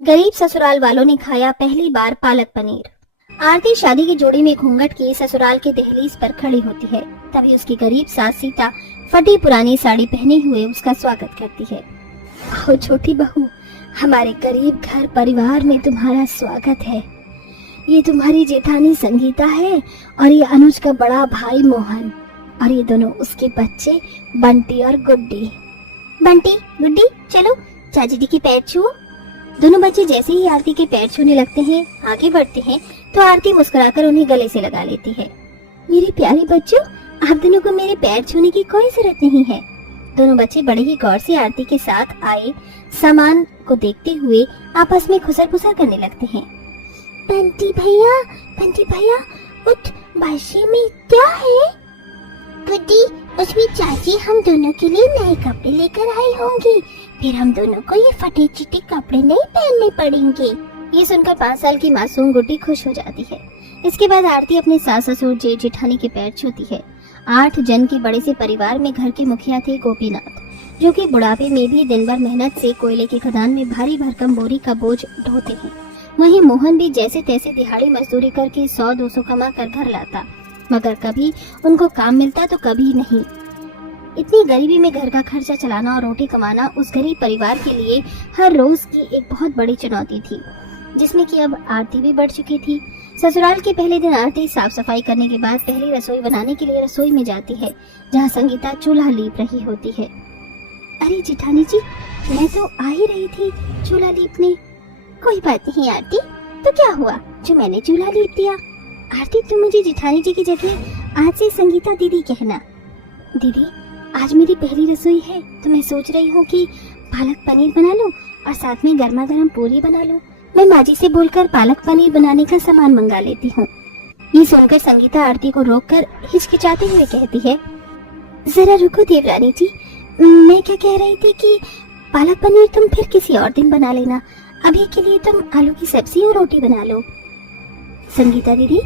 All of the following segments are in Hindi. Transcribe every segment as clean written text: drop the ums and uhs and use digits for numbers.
गरीब ससुराल वालों ने खाया पहली बार पालक पनीर। आरती शादी की जोड़ी में घूंघट किए ससुराल के दहलीज पर खड़ी होती है। तभी उसकी गरीब सास सीता फटी पुरानी साड़ी पहने हुए उसका स्वागत करती है। आओ छोटी बहू, हमारे गरीब घर परिवार में तुम्हारा स्वागत है। ये तुम्हारी जेठानी संगीता है और ये अनुज का बड़ा भाई मोहन, और ये दोनों उसके बच्चे बंटी और गुड्डी। बंटी, गुड्डी, चलो चाची जी की पैर छुओ। दोनों बच्चे जैसे ही आरती के पैर छूने लगते हैं, आगे बढ़ते हैं, तो आरती मुस्कुराकर उन्हें गले से लगा लेती है। मेरे प्यारे बच्चों, आप दोनों को मेरे पैर छूने की कोई जरूरत नहीं है। दोनों बच्चे बड़े ही गौर से आरती के साथ आए सामान को देखते हुए आपस में खुसर पुसर करने लगते हैं। बंटी भैया, उठ, बाशी में क्या है? गुड्डी, उसमें चाची हम दोनों के लिए नए कपड़े लेकर आई होंगी, फिर हम दोनों को ये फटे चिटे कपड़े नहीं पहनने पड़ेंगे। ये सुनकर 5 साल की मासूम गुड्डी खुश हो जाती है। इसके बाद आरती अपने सास ससुर जेठ जेठानी के पैर छूती है। 8 जन के बड़े से परिवार में घर के मुखिया थे गोपीनाथ, जो कि बुढ़ापे में भी दिन भर मेहनत से कोयले के खदान में भारी भरकम बोरी का बोझ ढोते हैं। वहीं मोहन भी जैसे तैसे दिहाड़ी मजदूरी करके 100-200 कमा कर घर लाता, मगर कभी उनको काम मिलता तो कभी नहीं। इतनी गरीबी में घर का खर्चा चलाना और रोटी कमाना उस गरीब परिवार के लिए हर रोज की एक बहुत बड़ी चुनौती थी, जिसमें कि अब आरती भी बढ़ चुकी थी। ससुराल के पहले दिन आरती साफ सफाई करने के बाद पहली रसोई बनाने के लिए रसोई में जाती है, जहाँ संगीता चूल्हा लीप रही होती है। अरे जेठानी जी, मैं तो आ ही रही थी चूल्हा लीपने। कोई बात नहीं आरती, तो क्या हुआ जो मैंने चूल्हा लीप दिया? आरती, तुम मुझे जेठानी जी की जगह आज से संगीता दीदी कहना। दीदी, आज मेरी पहली रसोई है, तो मैं सोच रही हूँ कि पालक पनीर बना लो और साथ में गर्मा गर्म पूरी बना लो। मैं माजी से बोलकर पालक पनीर बनाने का सामान मंगा लेती हूँ। ये सुनकर संगीता आरती को रोककर हिचकिचाते हुए कहती है, जरा रुको देवरानी जी, मैं क्या कह रही थी कि पालक पनीर तुम फिर किसी और दिन बना लेना, अभी के लिए तुम आलू की सब्जी और रोटी बना लो। संगीता दीदी,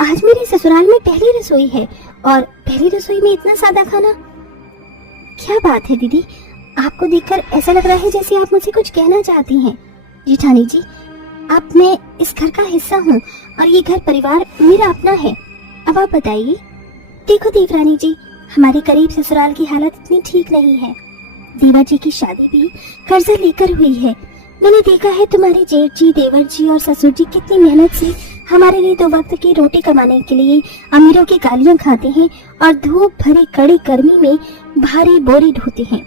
आज मेरे ससुराल में पहली रसोई है और पहली रसोई में इतना सादा खाना। क्या बात है दीदी, आपको देखकर ऐसा लग रहा है जैसे आप मुझसे कुछ कहना चाहती हैं। जेठानी जी, आप, मैं इस घर का हिस्सा हूँ और ये घर परिवार मेरा अपना है। अब आप बताइए। देखो देवरानी जी, हमारे करीब ससुराल की हालत इतनी ठीक नहीं है। देवर जी की शादी भी कर्जा लेकर हुई है। मैंने देखा है तुम्हारे जेठ जी, देवर जी और ससुर जी कितनी मेहनत से हमारे लिए 2 वक्त की रोटी कमाने के लिए अमीरों की गालियां खाते हैं और धूप भरी कड़ी गर्मी में भारी बोरी ढोते हैं।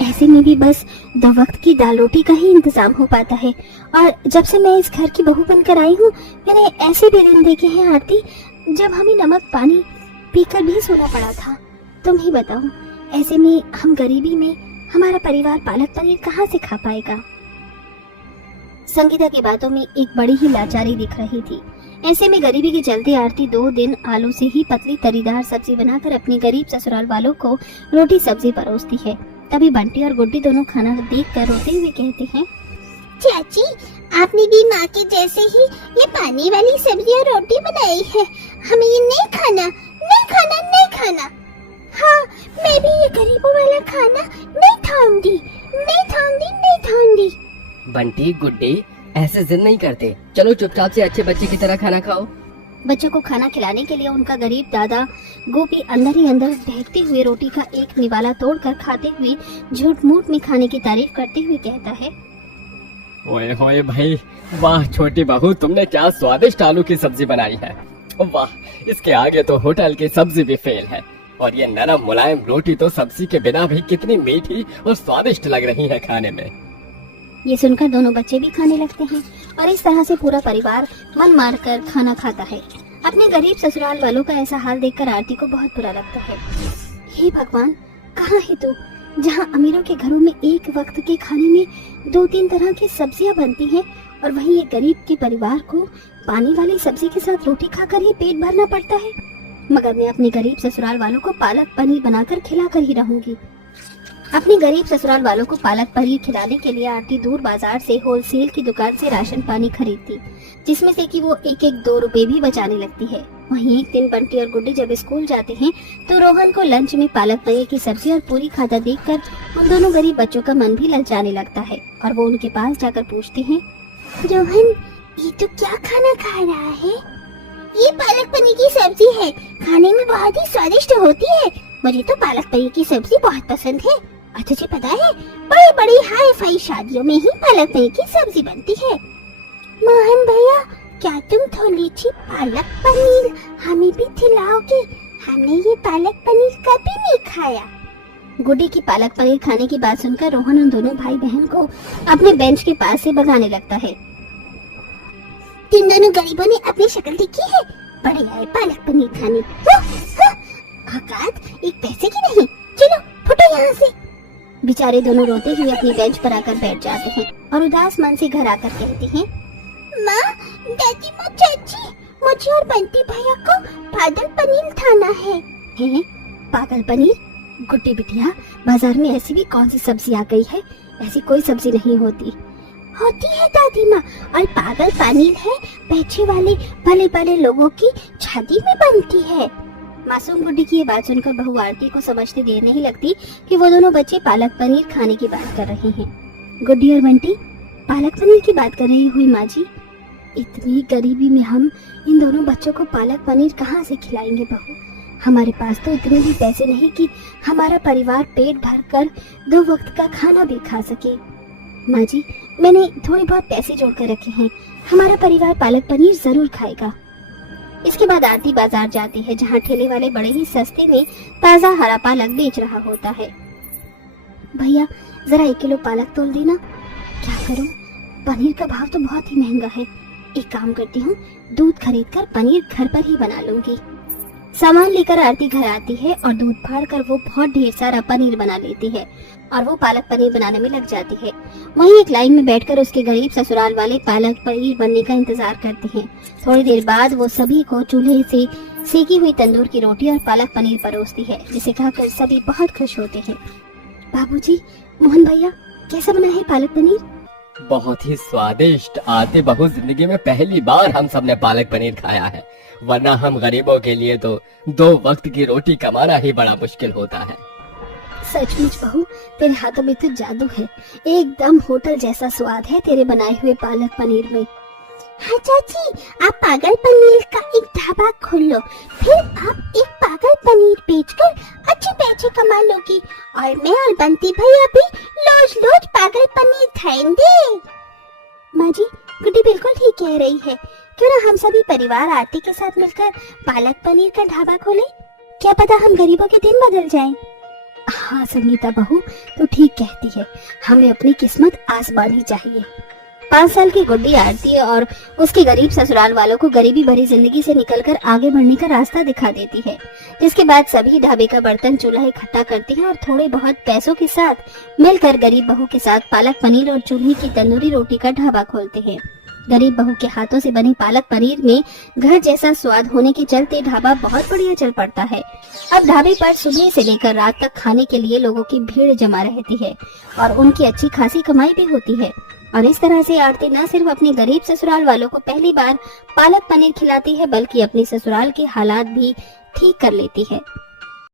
ऐसे में भी बस 2 वक्त की दाल रोटी का ही इंतजाम हो पाता है। और जब से मैं इस घर की बहू बनकर आई हूँ, मैंने ऐसे भी दिन देखे हैं आरती, जब हमें नमक पानी पीकर भी सोना पड़ा था। तुम ही बताओ, ऐसे में हम गरीबी में हमारा परिवार पालक पनीर कहाँ से खा पाएगा? संगीता की बातों में एक बड़ी ही लाचारी दिख रही थी। ऐसे में गरीबी के चलते आरती 2 दिन आलू से ही पतली तरीदार सब्जी बनाकर अपने गरीब ससुराल वालों को रोटी सब्जी परोसती है। तभी बंटी और गुड्डी दोनों खाना देखकर रोते हुए कहते हैं, चाची, आपने भी माँ के जैसे ही ये पानी वाली सब्जी और रोटी बनाई है। हमें ये नहीं खाना, नहीं खाना, नहीं खाना। हाँ, मैं भी ये गरीबों वाला खाना नहीं खाऊंगी, नहीं खाऊंगी, नहीं खाऊंगी। बंटी, गुड्डी, ऐसे जिद नहीं करते, चलो चुपचाप से अच्छे बच्चे की तरह खाना खाओ। बच्चों को खाना खिलाने के लिए उनका गरीब दादा गोपी अंदर ही अंदर बहकते हुए रोटी का एक निवाला तोड़कर खाते हुए झूठ मूठ में खाने की तारीफ करते हुए कहता है, ओए होए भाई, वाह छोटी बहू, तुमने क्या स्वादिष्ट आलू की सब्जी बनाई है। वाह, इसके आगे तो होटल की सब्जी भी फेल है। और ये नरम मुलायम रोटी तो सब्जी के बिना भी कितनी मीठी और स्वादिष्ट लग रही है खाने में। ये सुनकर दोनों बच्चे भी खाने लगते हैं और इस तरह से पूरा परिवार मन मारकर खाना खाता है। अपने गरीब ससुराल वालों का ऐसा हाल देखकर आरती को बहुत बुरा लगता है। हे भगवान, कहाँ है तू, जहाँ अमीरों के घरों में एक वक्त के खाने में 2-3 तरह की सब्जियां बनती हैं और वहीं ये गरीब के परिवार को पानी वाली सब्जी के साथ रोटी खाकर ही पेट भरना पड़ता है। मगर मैं अपने गरीब ससुराल वालों को पालक पनीर बनाकर खिलाकर ही रहूंगी। अपने गरीब ससुराल वालों को पालक पनीर खिलाने के लिए आरती दूर बाजार से होलसेल की दुकान से राशन पानी खरीदती, जिसमें से कि वो 1-1 2 रुपए भी बचाने लगती है। वहीं एक दिन बंटी और गुड्डी जब स्कूल जाते हैं तो रोहन को लंच में पालक पनीर की सब्जी और पूरी खाता देखकर उन दोनों गरीब बच्चों का मन भी ललचाने लगता है और वो उनके पास जाकर पूछते हैं, रोहन, ये तो क्या खाना खा रहा है? ये पालक पनीर की सब्जी है, खाने में बहुत ही स्वादिष्ट होती है। मुझे तो पालक पनीर की सब्जी बहुत पसंद है। और तुझे पता है, बड़ी बड़ी हाई फाई शादियों में ही पालक पनीर की सब्जी बनती है। मोहन भैया, क्या तुम थोड़ी सी पालक पनीर हमें भी खिलाओगे? हमने ये पालक पनीर कभी नहीं खाया। गुड्डी की पालक पनीर खाने की बात सुनकर रोहन उन दोनों भाई बहन को अपने बेंच के पास से भगाने लगता है। तुम दोनों गरीबों ने अपनी शक्ल देखी है, बड़े आए पालक पनीर खाने। औकात एक पैसे की नहीं, चलो फुटो यहाँ से। बेचारे दोनों रोते हुए अपनी बेंच पर आकर बैठ जाते हैं और उदास मन से घर आकर कहते हैं, माँ, दादी माँ, चाची, मुझे और बंटी भैया को पागल पनीर खाना है। हैं? पागल पनीर? गुड्डी बिटिया, बाजार में ऐसी भी कौन सी सब्जी आ गई है? ऐसी कोई सब्जी नहीं होती। होती है दादी माँ, और पागल पनीर है पैसे वाले भले भले लोगों की शादी में बनती है। मासूम गुड्डी की ये बात सुनकर बहू आरती को समझते देर नहीं लगती कि वो दोनों बच्चे पालक पनीर खाने की बात कर रहे हैं। गुड्डी और बंटी पालक पनीर की बात कर रही हुई माँ जी, इतनी गरीबी में हम इन दोनों बच्चों को पालक पनीर कहाँ से खिलाएंगे बहू? हमारे पास तो इतने भी पैसे नहीं कि हमारा परिवार पेट भर कर 2 वक्त का खाना भी खा सके। माँ जी, मैंने थोड़े बहुत पैसे जोड़ कर रखे हैं, हमारा परिवार पालक पनीर जरूर खाएगा। इसके बाद आरती बाजार जाती है, जहाँ ठेले वाले बड़े ही सस्ते में ताजा हरा पालक बेच रहा होता है। भैया, जरा 1 किलो पालक तोल देना। क्या करूँ, पनीर का भाव तो बहुत ही महंगा है। एक काम करती हूँ, दूध खरीद कर पनीर घर पर ही बना लूंगी। सामान लेकर आरती घर आती है और दूध फाड़ कर वो बहुत ढेर सारा पनीर बना लेती है और वो पालक पनीर बनाने में लग जाती है। वहीं एक लाइन में बैठकर उसके गरीब ससुराल वाले पालक पनीर बनने का इंतजार करते हैं। थोड़ी देर बाद वो सभी को चूल्हे से सेकी हुई तंदूर की रोटी और पालक पनीर परोसती है, जिसे खाकर सभी बहुत खुश होते हैं। बाबूजी, मोहन भैया, कैसा बना है पालक पनीर? बहुत ही स्वादिष्ट। आते बहू, जिंदगी में पहली बार हम सब ने पालक पनीर खाया है, वरना हम गरीबों के लिए तो 2 वक्त की रोटी कमाना ही बड़ा मुश्किल होता है। सचमुच बहू, तेरे हाथों में तो जादू है। एकदम होटल जैसा स्वाद है तेरे बनाए हुए पालक पनीर में। हाँ चाची, आप पागल पनीर का एक ढाबा खोल लो, फिर आप एक पागल पनीर बेचकर अच्छे पैसे कमा लोगी और मैं और बंटी भैया भी रोज रोज पागल पनीर खाएंगे। माँ जी, गुड्डी बिल्कुल ठीक कह रही है। क्यों ना हम सभी परिवार आरती के साथ मिलकर पालक पनीर का ढाबा खोलें? क्या पता हम गरीबों के दिन बदल जाएं। हाँ संगीता बहू, तो ठीक कहती है, हमें अपनी किस्मत आजमानी चाहिए। 5 साल की गुड्डी आरती और उसके गरीब ससुराल वालों को गरीबी भरी जिंदगी से निकलकर आगे बढ़ने का रास्ता दिखा देती है, जिसके बाद सभी ढाबे का बर्तन चूल्हा इकट्ठा करते हैं और थोड़े बहुत पैसों के साथ मिलकर गरीब बहू के साथ पालक पनीर और चूल्हे की तंदूरी रोटी का ढाबा खोलते हैं। गरीब बहू के हाथों से बनी पालक पनीर में घर जैसा स्वाद होने के चलते ढाबा बहुत बढ़िया चल पड़ता है। अब ढाबे पर सुबह से लेकर रात तक खाने के लिए लोगों की भीड़ जमा रहती है और उनकी अच्छी खासी कमाई भी होती है। और इस तरह से आरती न सिर्फ अपने गरीब ससुराल वालों को पहली बार पालक पनीर खिलाती है, बल्कि अपने ससुराल के हालात भी ठीक कर लेती है।